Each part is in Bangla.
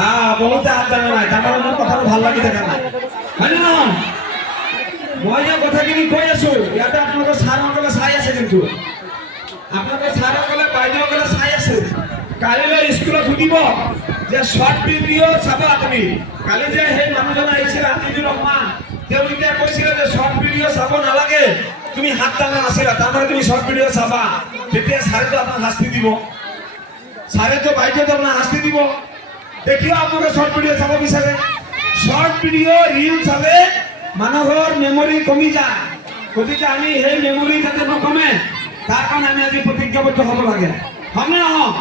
হ্যাঁ বহুত হাত দাঙা নাই। তাৰ মোৰ কথাটো ভালো লাগি থকা নাই। হয় নে? মই যে কথাখিনি কৈ আছো, ইয়াতে আপোনালোকৰ ছাৰসকলে চাই আছে কিন্তু। আপোনালোকৰ ছাৰসকলে বাইদেউসকলে চাই আছে। কালিলৈ স্কুলত সুধিব যে শ্বৰ্ট ভিডিঅ' চাবা তুমি? কালি যে সেই মানুহজন আহিছিল আতিজুৰ ৰহমান তেওঁ যেতিয়া কৈছিলে যে শ্বৰ্ট ভিডিঅ' চাব নালাগে। তুমি হাত দাঙা নাছিলা তাৰমানে তুমি শ্বৰ্ট ভিডিঅ' চাবা। তেতিয়া ছাৰেতো আপোনাক শাস্তি দিব। ছাৰেতো বাইদেউতো আপোনাক শাস্তি দিব। দেখিও আপোনালোকে শ্বৰ্ট ভিডিঅ' চাব বিচাৰে শ্বৰ্ট ভিডিঅ' ৰিল চালে মানুহৰ মেমৰি কমি যায়। গতিকে আমি সেই মেমৰি যাতে নকমে, তাৰ কাৰণে আমি আজি প্ৰতিজ্ঞাবদ্ধ হ'ব লাগে। হয়নে নহয়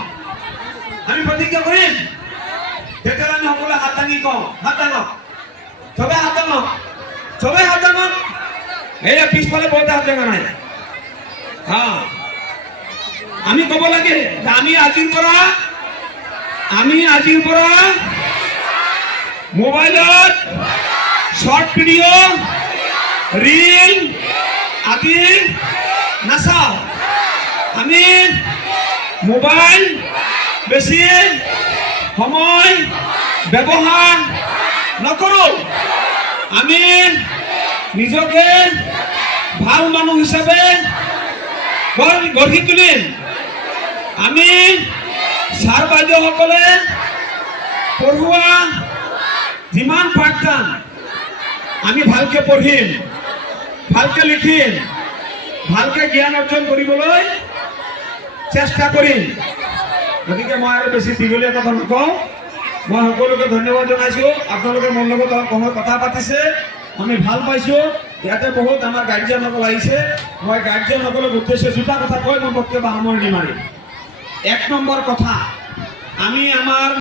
আমি প্ৰতিজ্ঞা কৰিম। তেতিয়াহ'লে আমি সকলোৱে হাত দাঙি কওঁ, হাত দাঙক চবে হাত দাঙক চবে হাত দাঙক এয়া পিছফালে বহুতে হাত দাঙা নাই। হা। আমি ক'ব লাগে আমি আজিৰ পৰা আমি আজিৰ পৰা মোবাইলত শ্বৰ্ট ভিডিঅ' ৰিল আদি নাচাওঁ আমি মোবাইল বেছি সময় ব্যৱহাৰ নকৰোঁ। আমি নিজকে ভালো মানুহ হিচাপে গঢ়ি তুলিম। আমি ছাৰ বাইদেউসকলে, পঢ়োৱা যিমান পাঠদান, আমি ভালকে পঢ়িম, ভালকে লিখিম, ভালকে জ্ঞান অৰ্জন কৰিবলৈ চেষ্টা কৰিম। গতিকে মই আৰু বেছি দীঘলীয়া কথা নকওঁ। মই সকলোকে ধন্যবাদ জনাইছোঁ। আপোনালোকে মোৰ লগত কথা পাতিছে। আমি ভালো পাইছোঁ। ইয়াতে বহুত আমাৰ গাৰ্জিয়ানসকল আহিছে। মই গাৰ্জিয়ানসকলক উদ্দেশ্যে দুটা কথা কৈ মই বক্তব্য সামৰণি মাৰিম। এক নম্বর কথা আমি আমাৰ